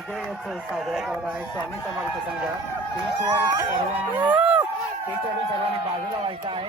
साजरा करत आहे स्वामी समर्थ संघ. सर्वांनी बाजूला व्हायचं आहे.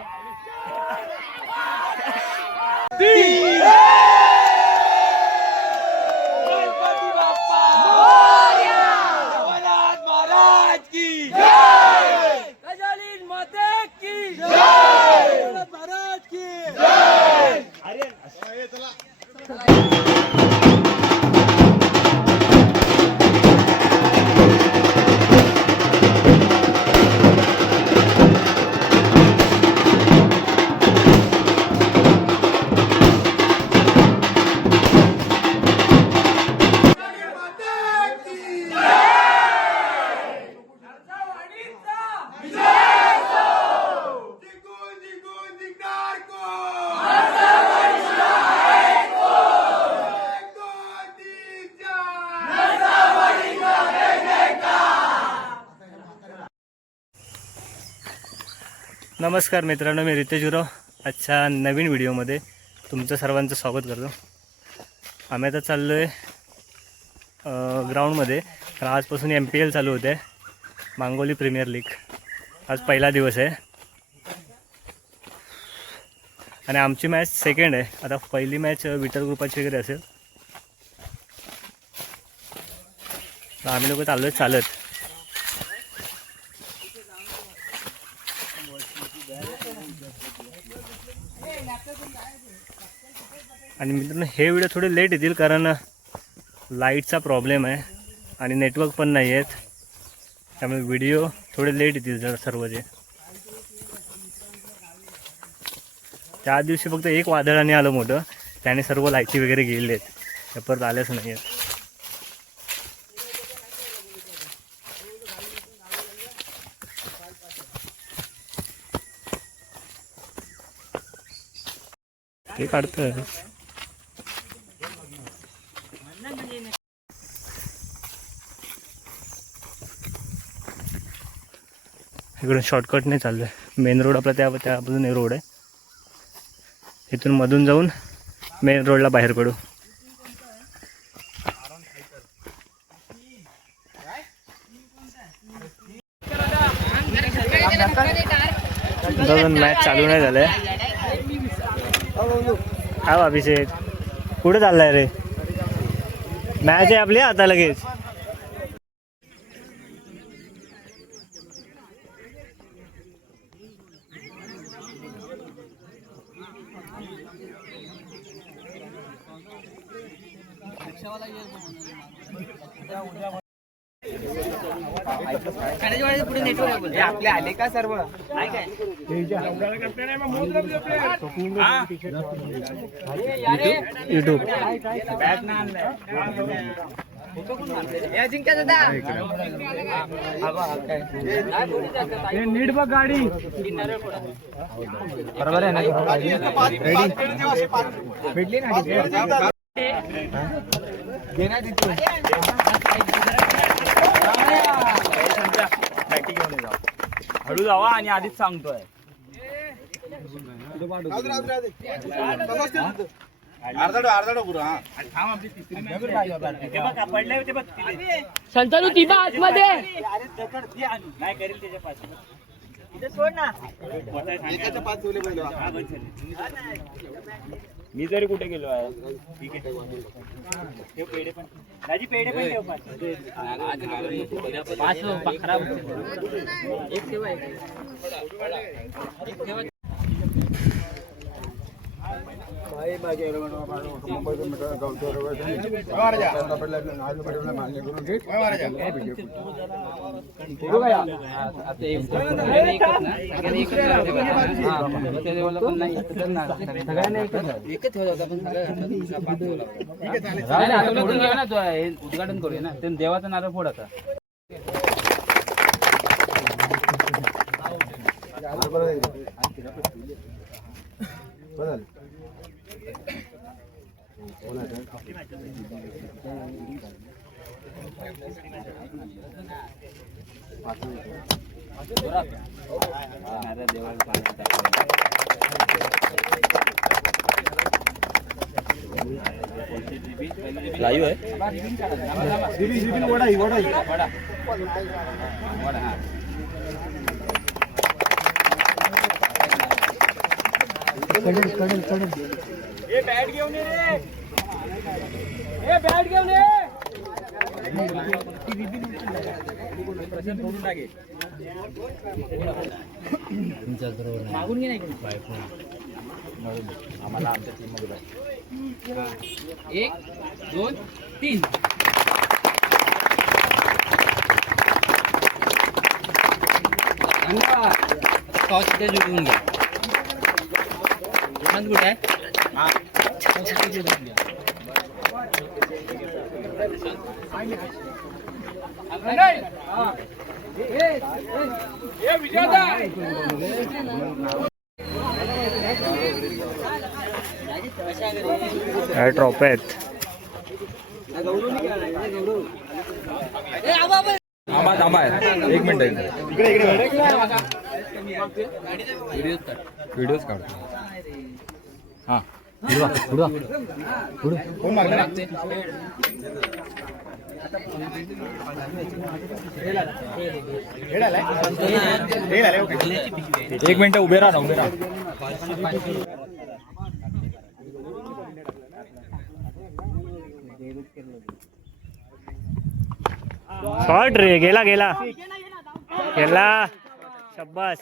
नमस्कार मित्रांनो, मी रितेश गुरव. आजच्या नवीन व्हिडिओमध्ये तुमचं सर्वांचं स्वागत करतो. आम्ही आता चाललो आहे ग्राउंडमध्ये. आजपासून MPL चालू होते, मांगोली प्रीमियर लीग. आज पहिला दिवस आहे आणि आमची मॅच सेकंड आहे. आता पहिली मॅच विटर ग्रुपाची वगैरे असेल. आम्ही लोक चाललो आहे चालत. आणि मित्रांनो, हे व्हिडिओ थोडे लेट येतील कारण लाईटचा प्रॉब्लेम आहे आणि नेटवर्क पण नाही आहेत. त्यामुळे व्हिडिओ थोडे लेट येतील जर सर्व. जे त्या दिवशी फक्त एक वादळाने आलं मोठं, त्याने सर्व लाईटी वगैरे गेले आहेत. त्या परत आल्याच नाही आहेत. ते काढतं. इकडून शॉर्टकटने चाललं आहे. मेन रोड आपला त्या बाजूने रोड आहे. इथून मधून जाऊन मेन रोडला बाहेर पडू. मॅच चालू नाही झालंय. हा अभिषेक, कुठे चाललाय रे? मॅच आहे आपली आता लगेच. आपले आले का सर्व? युट्यूब नीट बघ गाडी. बरोबर आहे ना? भेटली ना? हळू जावा आणि आधीच सांगतोय. संतनू ती आतमध्ये नाही करेल त्याच्या पास. मी तरी कुठे गेलो आहे? पेढे पण दाजी, पेढे पण ठेव. खराब एक ठेवा. उद्घाटन करूया ना. देवाचा नारळ फोड आता. देवाला लाईव्ह आहे बॅट घेऊन ये रे बॅट घेऊन ये मागून घे नाही आम्हाला आमच्या टीम मध्ये 1 2 3 टॉस इथे जुळवून घ्या कुठे आहे ट्रॉफी आहेत. थांबा 1 मिनिट व्हिडिओज काढतो हा कोण मारला एक मिनिट उभे राहा शॉट रे गेला गेला गेला शब्बास.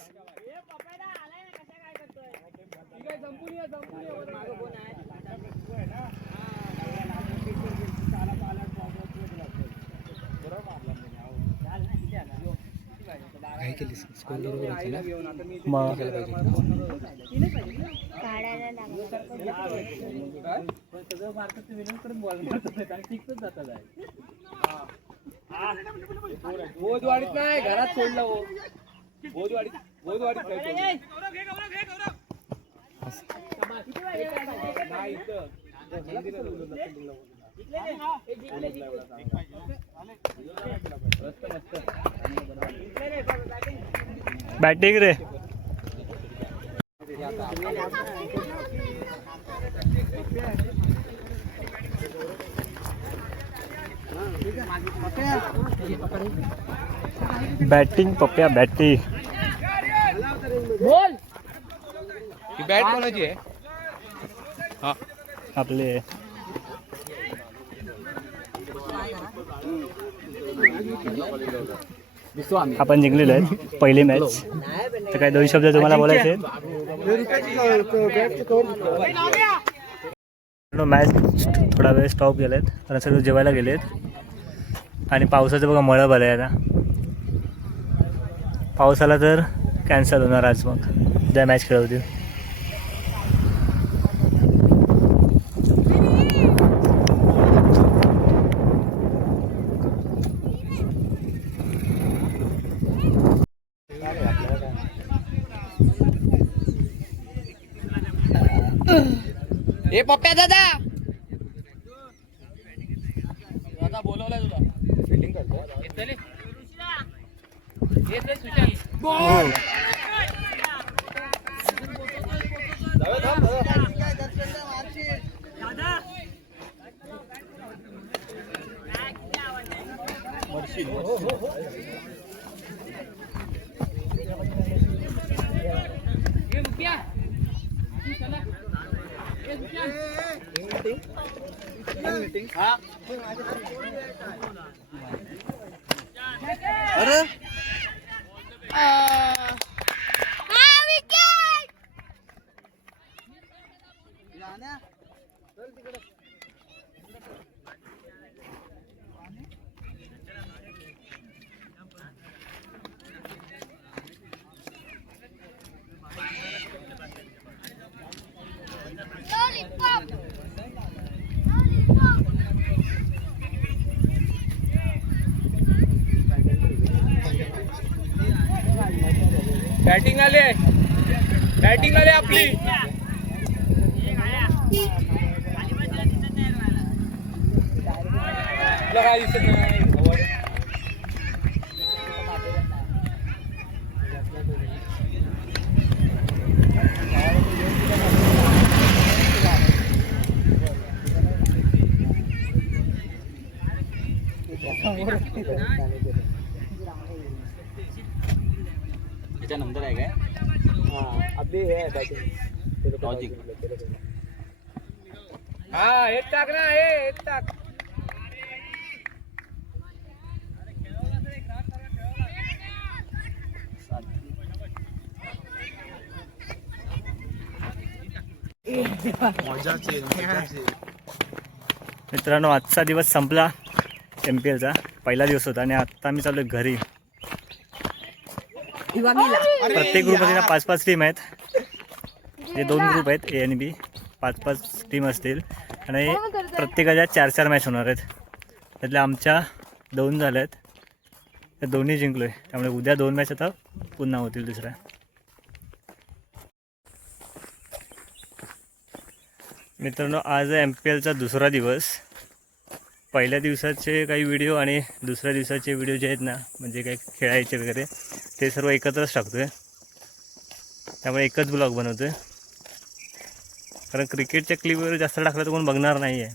बोधवाडीत नाही घरात सोडलं हो. बोधवाडीत बॅटिंग रे बॅटिंग पप्प्या बॅटिंग बोल ही बॅट कोणाची आहे हा आपले आपण जिंकलेलो आहे पहिली मॅच. तर काय 2 शब्द तुम्हाला बोलायचे आहेत. मॅच थोडा वेळ स्टॉप केलेत कारण सगळे जेवायला गेलेत आणि पावसाचं बघा मळं आलं आहे. आता पाऊस आला तर कॅन्सल होणार आज मग ज्या मॅच खेळवतील. ए पप्प्या दादा बोलवलाय तुला फिल्डिंग करतो बॉल अरे बॅटिंग आले आपली काय दिसत नाही. त्याचा नंतर आहे काय लॉजिक हा एक टाक ना एक टाक. मित्रांनो आजचा दिवस संपला MPLचा पहिला दिवस होता आणि आत्ता मी चालू घरी. प्रत्येक ग्रुपमध्ये ना 5-5 टीम आहेत. हे 2 ग्रुप आहेत A आणि B. 5-5 टीम असतील आणि प्रत्येकाच्या 4-4 मॅच होणार आहेत. त्यातल्या आमच्या 2 झाल्या आहेत. त्या दोन्ही जिंकलो आहे. त्यामुळे उद्या 2 मॅच आता पुन्हा होतील दुसऱ्या. मित्रांनो आज MPLचा दुसरा दिवस. पहिल्या दिवसाचे काही व्हिडिओ आणि दुसऱ्या दिवसाचे व्हिडिओ जे आहेत ना म्हणजे काही खेळायचे वगैरे ते सर्व एकत्रच टाकतो आहे. त्यामुळे एकच ब्लॉग बनवतो आहे. कारण क्रिकेटच्या क्लिप वगैरे जास्त टाकलं तर कोण बघणार नाही आहे.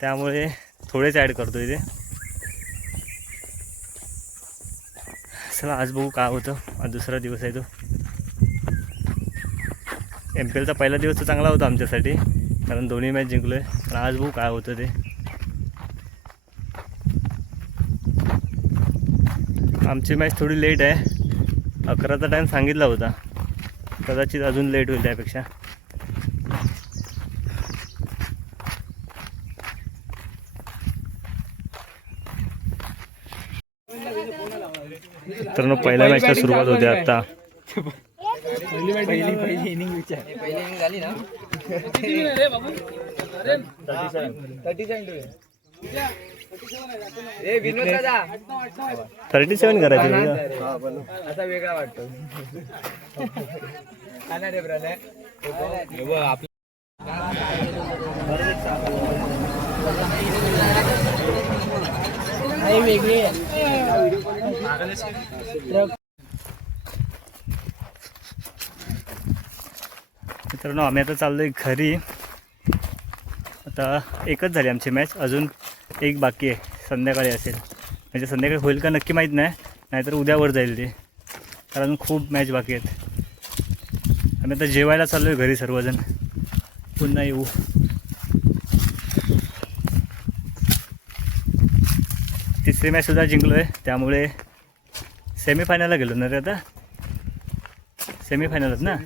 त्यामुळे थोडेच ॲड करतो इथे. चला आज बघू काय होतं. आज दुसरा दिवस आहे तो. MPLचा पहिला दिवस तर चांगला होता आमच्यासाठी कारण दोन्ही मॅच जिंकलो आहे. पण आज बघू काय होतं ते. आमची मॅच थोडी लेट आहे. 11चा टाईम सांगितला होता. कदाचित अजून लेट होईल त्यापेक्षा. तर पहिल्या मॅचला सुरुवात होते आता. पहिली इनिंग विचार पहिली इनिंग झाली ना 37 करायची असा वेगळा वाटतो. वेगळी मित्रांनो आम्ही आता चाललो आहे घरी. आता एकच झाली आमची मॅच. अजून एक बाकी आहे. संध्याकाळी असेल म्हणजे संध्याकाळी होईल का नक्की माहीत नाही. नाहीतर उद्यावर जाईल ते. कारण खूप मॅच बाकी आहेत. आम्ही आता जेवायला चाललो आहे घरी सर्वजण. पुन्हा येऊ. तिसरी मॅचसुद्धा जिंकलो आहे. त्यामुळे सेमीफायनलला गेलो ना रे आता. सेमीफायनलच ना.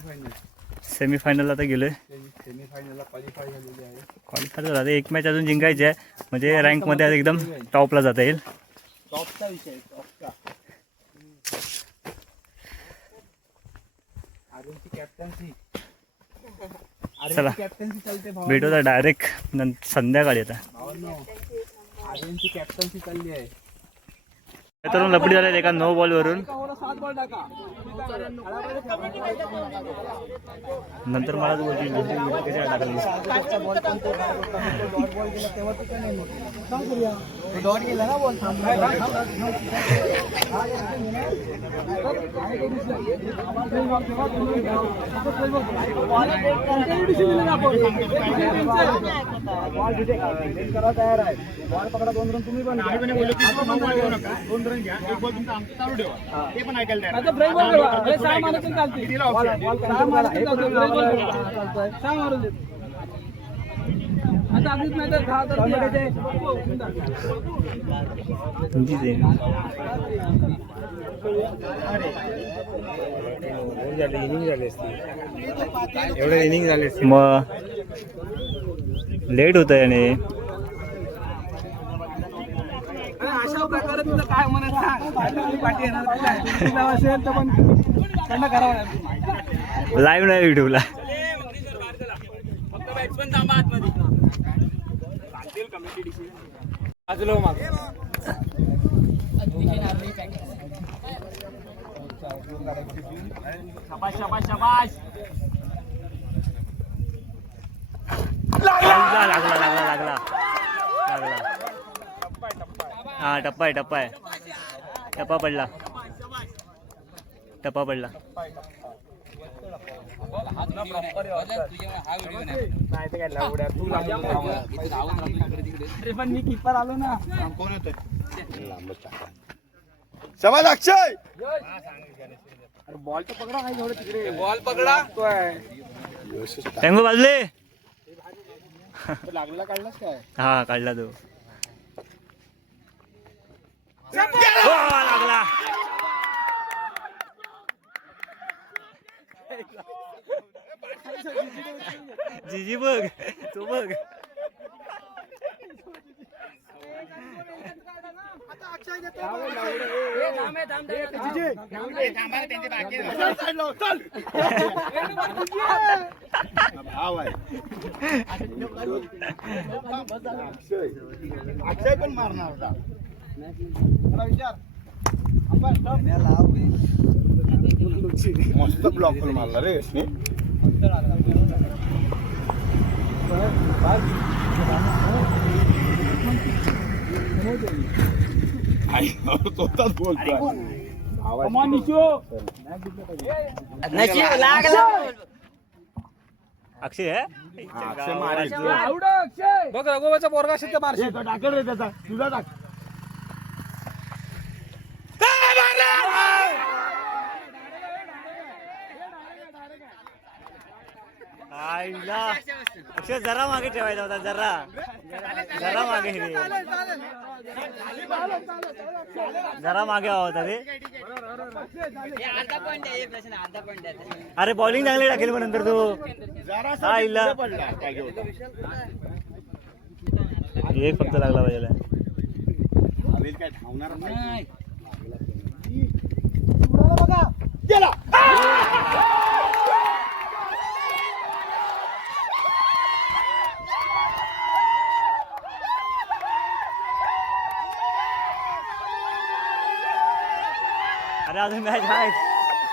सेमीफायनलला आता गेलो आहे. क्वालिफाय झालं. आता एक मॅच अजून जिंकायची आहे म्हणजे रँकमध्ये एकदम टॉपला जाता येईल. चला भेटू आता डायरेक्ट संध्याकाळी. आता कॅप्टन्सी चालली आहे. तरुण लपडी झाले एका 9 बॉलवरून. नंतर मला तयार आहे. बॉल पकडा 2 रन तुम्ही पण चालू ठेवा. ते पण ऐकायला एवढे इनिंग झाले मग लेट होत आहे. आणि अशा प्रकारे तुझं काय म्हणत असेल तर पण त्यांना करावं. लाईव्ह नाही युट्यूबला. लागला लागला लागला लागला लागला. हा टप्पा आहे टप्पा आहे. टप्पा पडला. टप्पा पडला. पण मी किपर आलो ना. समाज अक्षय बॉल तर पकडा आहे थोडं तिकडे. बॉल पकडा टेंगू बाजले. लागला काढलाच काय. हा काढला तो. हो, लागला. जीजी बघ तू बघ. अक्षय पण मारणार होता. मस्त ब्लॉक पण मारला रे यशने. स्वतःच बोलतोय. अक्षय आहे? अक्षय मारायचं. बघ रघुबाचा पोरगा असेल तर मारशील. टाकेल रे त्याचा तुझा टाक. आईला अक्षय जरा मागे ठेवायचा होता. जरा मागे रे. जरा मागे हवा होता रे. अरे बॉलिंग चांगली टाकेल मग नंतर तू. आईला एक फक्त लागला पाहिजे. अनिल काय धावणार नाही. अरे अजून मॅच आहे.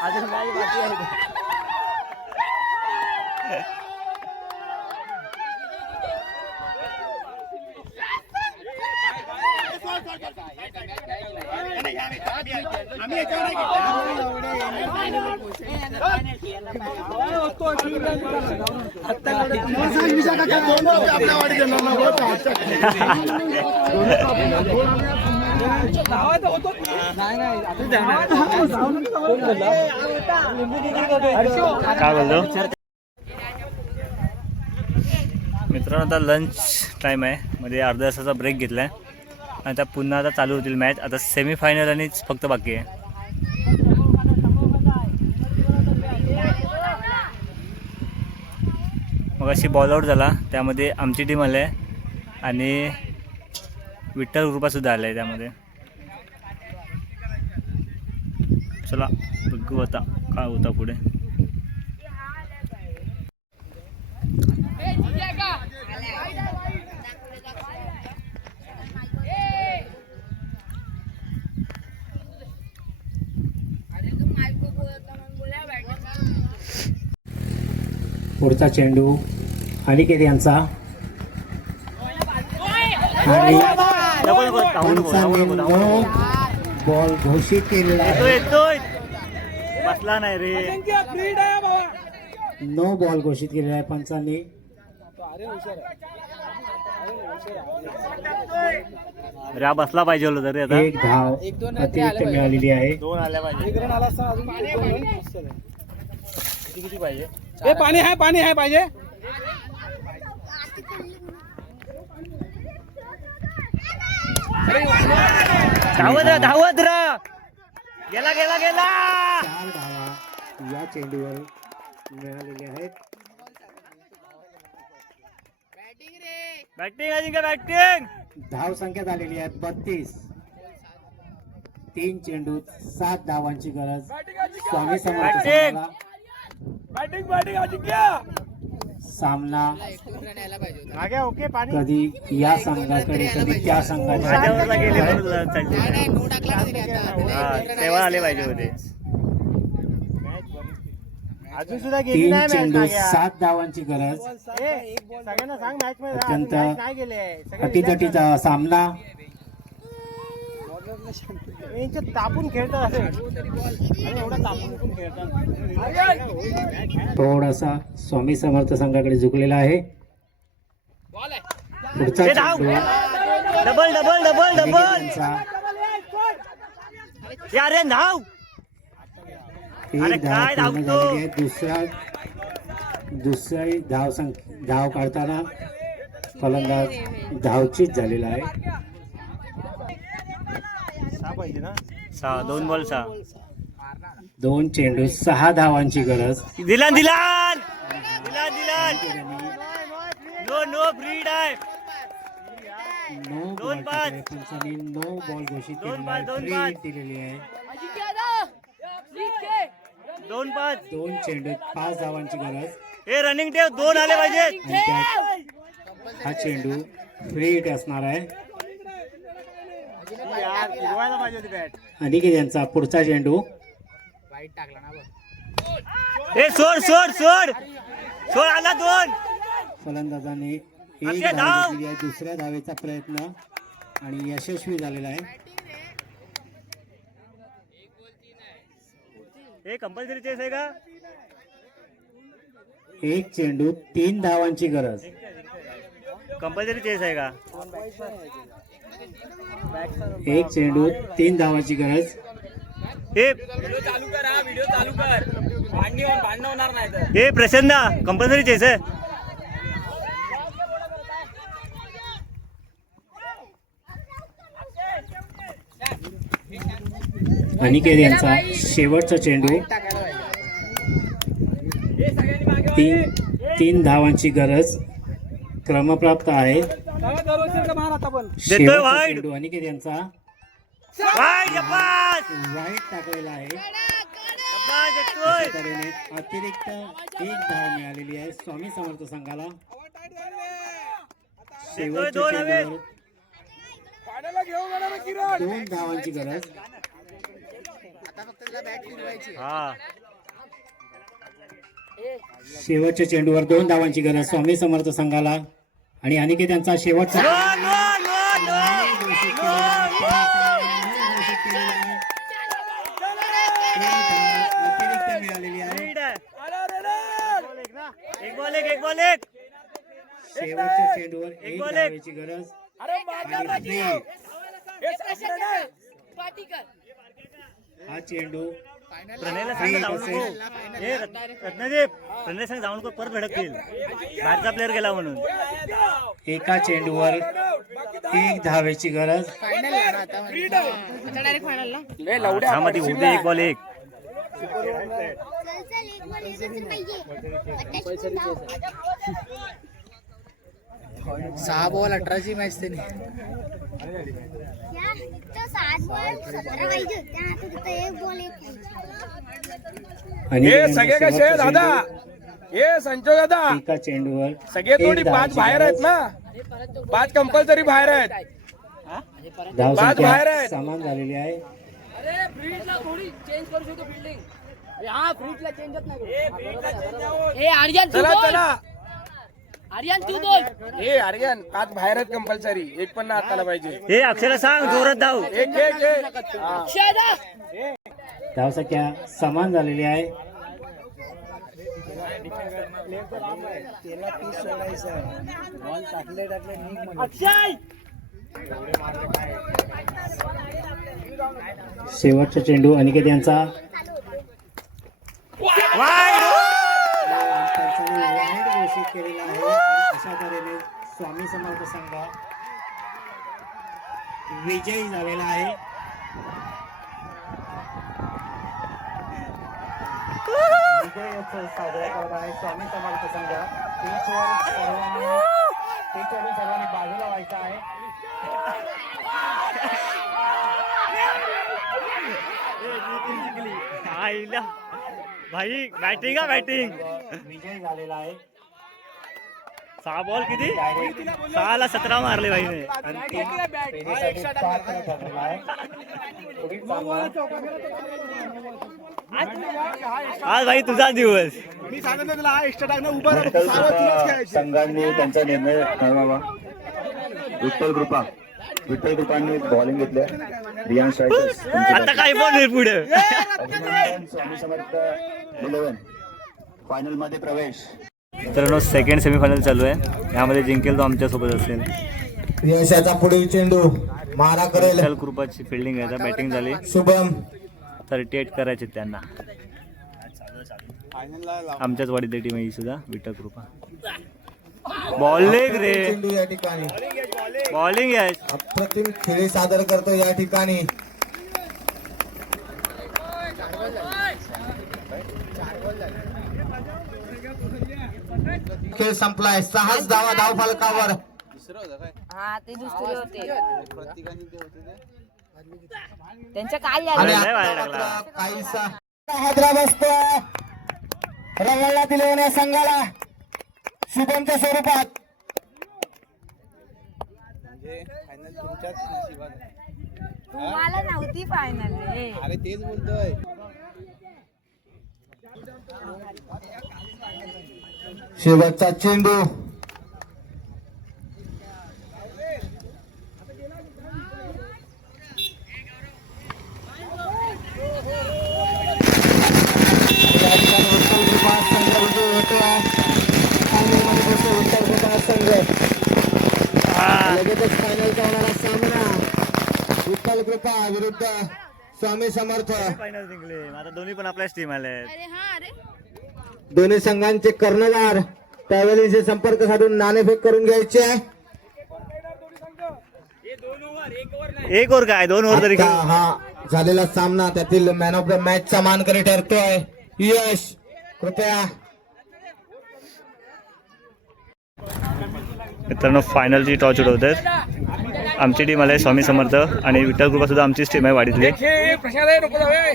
अजून मॅच बाकी आहे. काय बोलतो मित्रांनो, आता लंच टाइम आहे. मध्ये अर्धा तासाचा ब्रेक घेतलाय आणि आता पुन्हा आता चालू होतील मॅच. आता सेमीफायनल आणि फक्त बाकी आहे. मग अशी बॉल आउट झाला, त्यामध्ये आमची टीम आली आहे आणि विठ्ठल ग्रुपासुद्धा आला आहे त्यामध्ये. चला बघू आता काय होता पुढे. पुढचा चेंडू अनिकेत यांचा आणि बॉल घोषित केलेला आहे. येतोय बसला नाही रे. नो बॉल घोषित केलेला आहे पंचांनी. अरे हा बसला पाहिजे होता तरी. आता एक धाव अतिरिक्त मिळालेली आहे. दोन आल्या पाहिजे. किती पाहिजे. पाणी आहे पाहिजे. धावत रा गेला. 4 धावा या चेंडूवर मिळालेल्या आहेत. बॅटिंग अजिंक्य बॅटिंग. धाव संख्या झालेली आहे 32. 3 चेंडू 7 धावांची गरज. स्वामी समर्थ संघाला सामना कधी या संघाकडे कधी त्या संघाकडे गेले तेव्हा आले पाहिजे होते. अजून सुद्धा 3 चेंडू 7 धावांची गरज. अत्यंत अटीतटीचा सामना. तापून खेळतात असे एवढं तापून खेळतात. थोडासा स्वामी समर्थ संघाकडे झुकलेला आहे. पुढचा चेंडू डबल डबल डबल डबल त्यांचा अरे धाव. एक अरे धाव काय पूर्ण धावतो? झालेली आहे. दुसरी धाव काढताना फलंदाज धावचीत झालेला आहे. 6 2 बॉल 6. 2 चेंडू 6 धावांची गरज. दिलान दिलान दिलान दिलान. नो नो ब्रीड आहे. नो दोन बॉल बाद. टाकले. पंचांनी नो बॉल घोषित दोन केलेला बाद, आहे. दोन फ्री बाद. हिट दिलेली आहे. 2 5. 2 चेंडू 5 धावांची गरज. हे रनिंग टेप 2 आले पाहिजेत. आणि त्यात हा चेंडू फ्री हिट असणार आहे. अनिकेत यांचा पुढचा चेंडू हे सोड सोड सोड सोड आला 2. फलंदाजाने एक अक्षय धाव धाव. घेतलेली आहे. दुसऱ्या धावेचा प्रयत्न आणि यशस्वी झालेला आहे. हे कंपल्सरी चेस आहे का? 1 चेंडू 3 धावांची गरज. कंपल्सरी चेस आहे का? 1 चेंडू 3 धावांची गरज. हे चालू कर हा व्हिडिओ चालू कर. भांडण होणार नाही तर. हे प्रसन्न कंपल्सरी चेस आहे. अनिकेत यांचा शेवटचा चेंडू 3 धावांची गरज क्रमप्राप्त आहे. शेवटचा वाईड. चेंडू अनिकेत यांचा वाईड जपास वाईट टाकलेला आहे. जपास देतोय. अशा तऱ्हेने अतिरिक्त 1 धाव मिळालेली आहे स्वामी समर्थ संघाला. शेवटच्या दोन हवेत. चेंडूवर 2 धावांची गरज. हा शेवटच्या चेंडूवर 2 धावांची गरज स्वामी समर्थ संघाला. आणि अनिकेत यांचा शेवटचा नो नो नो नो घोषित केलेला आहे. घोषित केलेला आहे. 3 धाव अतिरिक्त मिळालेली आहे. लीड आहे. एक बॉल एक बॉल एक. शेवटच्या चेंडूवर एक 1 बॉल एक. धावेची गरज. आणि free. हा चेंडू प्रणयला सांग जाऊ नको. हे रत्नदीप प्रणय सांग जाऊ नको. परत भडकतील. बाहेरचा प्लेअर गेला म्हणून. एका चेंडूवर 1 धावेची गरज. हा मध्ये होऊ दे. एक बॉल एक. सहा बॉल 18ची मॅच त्यांनी. हे सगळे कसे आहे दादा? हे संजय दादा एका चेंडूवर सगळे थोडी 5 बाहेर आहेत ना. 5 कंपल्सरी बाहेर आहेत. धाव बाद संख्या बाहेर आहेत. समान झालेली आहे. चला चला. आर्यन तू बोल. हे आर्यन 5 बाहेर आहेत कंपल्सरी. एक पण ना आताला पाहिजे. हे अक्षयला सांग जोरात धाव. एक एक एक. हा. शेदा धाव संख्या समान झालेली आहे. अक्षय शेवटचा चेंडू अनिकेत यांचा वाईड. पंचांनी वाईड घोषित केलेला आहे. आणि अशा तऱ्हेने स्वामी समर्थ संघ विजयी झालेला आहे. विजयोत्सव साजरा करत आहे स्वामी समर्थ संघ. पिचवरून सर्वांनी बाजूला व्हायचं आहे. आईला भाई बॅटिंग हा बॅटिंग. विजय झालेला आहे. 6 बॉल किती? 6 ला 17 मारले भाईने. पेढीसाठी पात्र ठरलेला आहे. पुढील सामना आज भाई तुझा दिवस. मी सांगितलं तुला हा एक्स्ट्रा टाकणं उभा राहा. संघांनी त्यांचा निर्णय ठरवावा. विठ्ठल कृपांनी बॉलिंग घेतल्या. आता काय बोल पुढे फायनल मध्ये प्रवेश. मित्रांनो सेकंड सेमीफायनल चालू आहे. यामध्ये जिंकेल तो आमच्यासोबत असेल. यशाचा पुढील चेंडू मारा करेल विठ्ठल कृपाची फिल्डिंग आहे. बॅटिंग झाली. शुभम. 38 करायचे त्यांना. आमच्याच वाडीतली टीम आहे ही सुद्धा विठ्ठल कृपा. बॉलिंग रे, चेंडू या ठिकाणी बॉलिंग आहे. अप्रतिम खेळी सादर करतो या ठिकाणी. खेळ संपलाय. 6 धावा धाव फलकावर. हा ते दुसरे होते त्यांच्या काय आणि झालं लय आता वाया लागला. मात्र काहीसा हादरा बसतो रंगळला दिलेल्या संघाला शुभमच्या स्वरूपात. तुम्हाला नव्हती फायनल अरे तेच बोलतोय. शेवटचा चेंडू लगेचच फायनलचा होणारा सामना विठ्ठल कृपा विरुद्ध स्वामी समर्थ. फायनल जिंकले. आता दोन्ही पण आपल्याच टीम आले. दोन्ही संघांचे कर्णधार त्यावेळेचे संपर्क साधून नाणेफेक करून घ्यायचे आहे. एक ओव्हर काय 2 ओव्हर तरी आता हा झालेला सामना त्यातील मॅन ऑफ द मॅच चा मानकरी ठरतोय यश. कृपया मित्रांनो फायनलची टॉच उडवतात. आमची टीम आली स्वामी समर्थ आणि विठ्ठल कृपा सुद्धा आमचीच टीम आहे वाडीतली. प्रशांत आहे, नको जावे.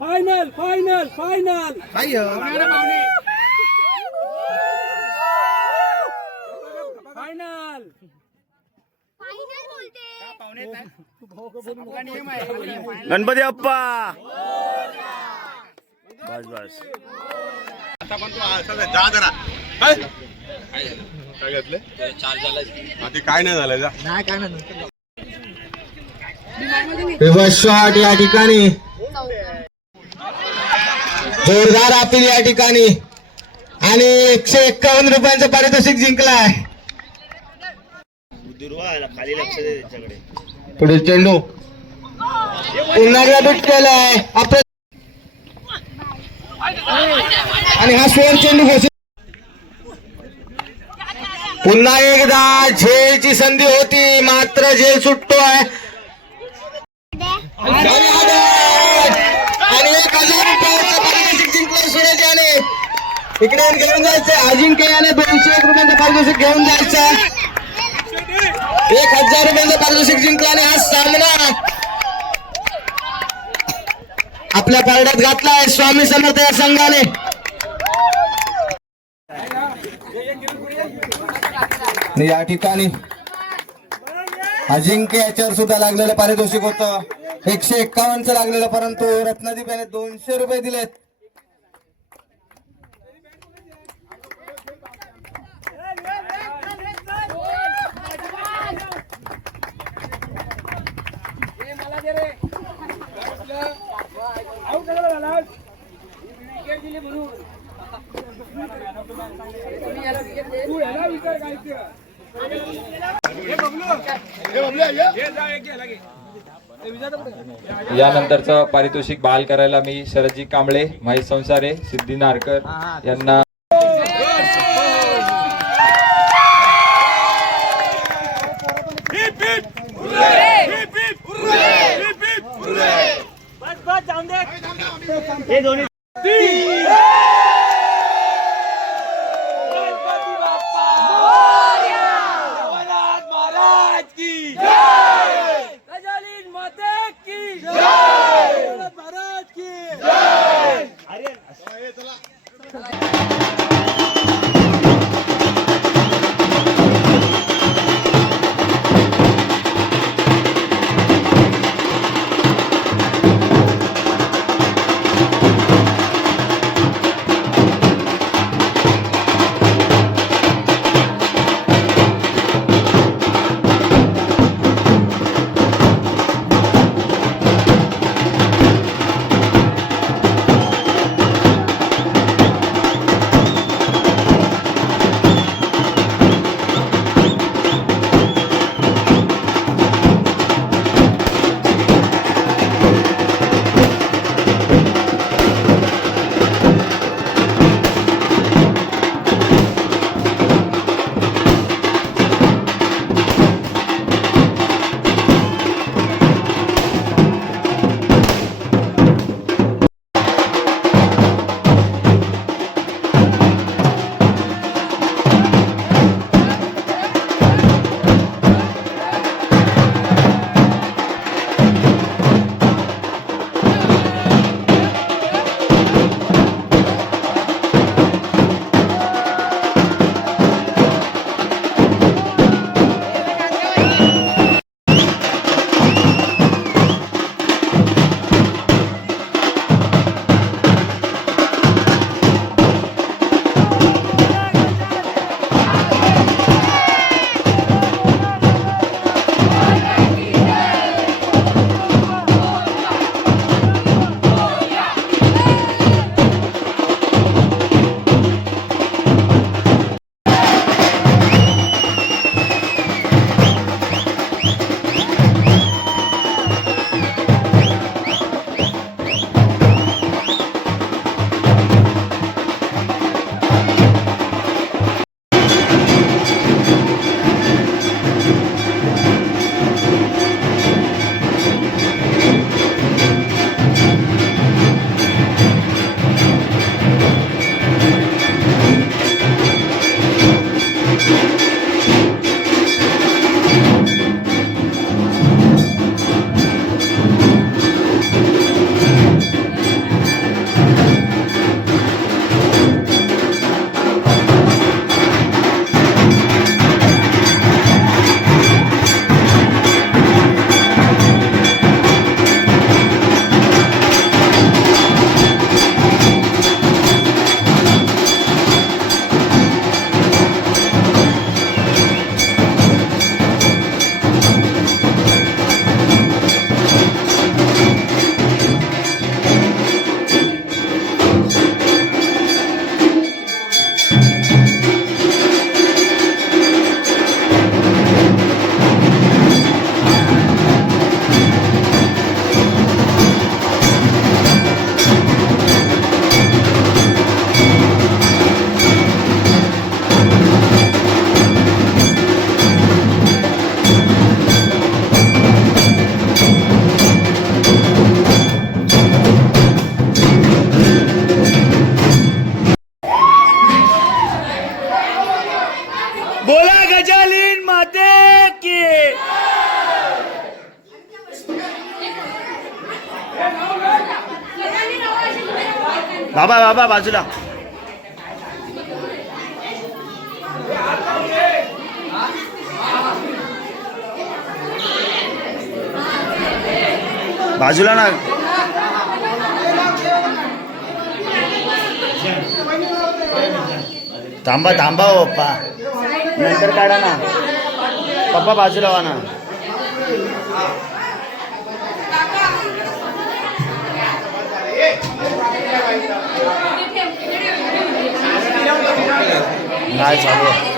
Final final final final Ganpati Bappa. बस बस. काय नाही झालं रिव्हर्स शॉट या ठिकाणी. जोरदार अपील या ठिकाणी आणि 151 रुपयांचं पारितोषिक जिंकलाय. पुढील चेंडू पुन्हा रॅबिट केलाय आणि हा शेअर चेंडू घोषित. पुन्हा एकदा झेलची संधी होती मात्र झेल सुटतोय आणि 1000 रुपयाचं पारितोषिक जिंकलं सूरज याने. इकडे घेऊन जायचं अजिंक्य याने 201 रुपयांचं पारितोषिक घेऊन जायचं. 1000 रुपयांचं पारितोषिक जिंकल्याने हा सामना आपल्या पारड्यात घातलाय स्वामी समर्थ या संघाने. या ठिकाणी अजिंक्य याच्यावर सुद्धा लागलेलं पारितोषिक होतं 151चं लागलेलं, परंतु रत्नदीप याने 200 रुपये दिलेत. यानंतरचं पारितोषिक बहाल करायला मी शरदजी कांबळे, महेश संसारे, सिद्धी नारकर यांना हे दोन्ही महाराज की जय, गजानन माता की जय, महाराज की जय. बोला गजालीन माते की बाबा बाबा बाजूला. बाजूला ना. थांबा थांबा हो पप्पा, नंतर काढा ना पप्पा, बाजूला व्हा ना. काय चालू आहे?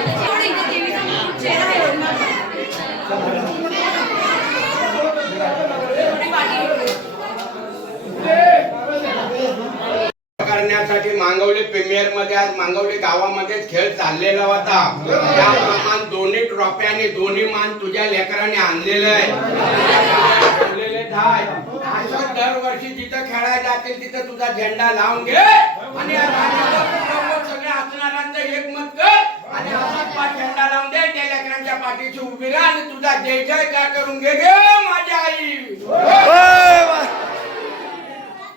करण्यासाठी मांगवली प्रीमियर मध्ये आज मांगवली गावामध्ये खेळ चाललेला होता. त्याप्रमाणे दोन्ही ट्रॉफ्याने दोन्ही मान तुझ्या लेकरांनी आणलेलं आहे. असं दरवर्षी जिथं खेळायला जातील तिथं तुझा झेंडा लावून घे आणि सगळ्या असणाऱ्यांचं एकमत कर आणि असाच पाठ झेंडा लावून दे. त्या लेकरांच्या पाठीशी उभी राहा आणि तुझा जय जय काय करून घे गे माझी आई.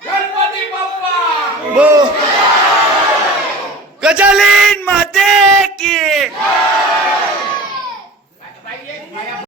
गणपती बाप्पा.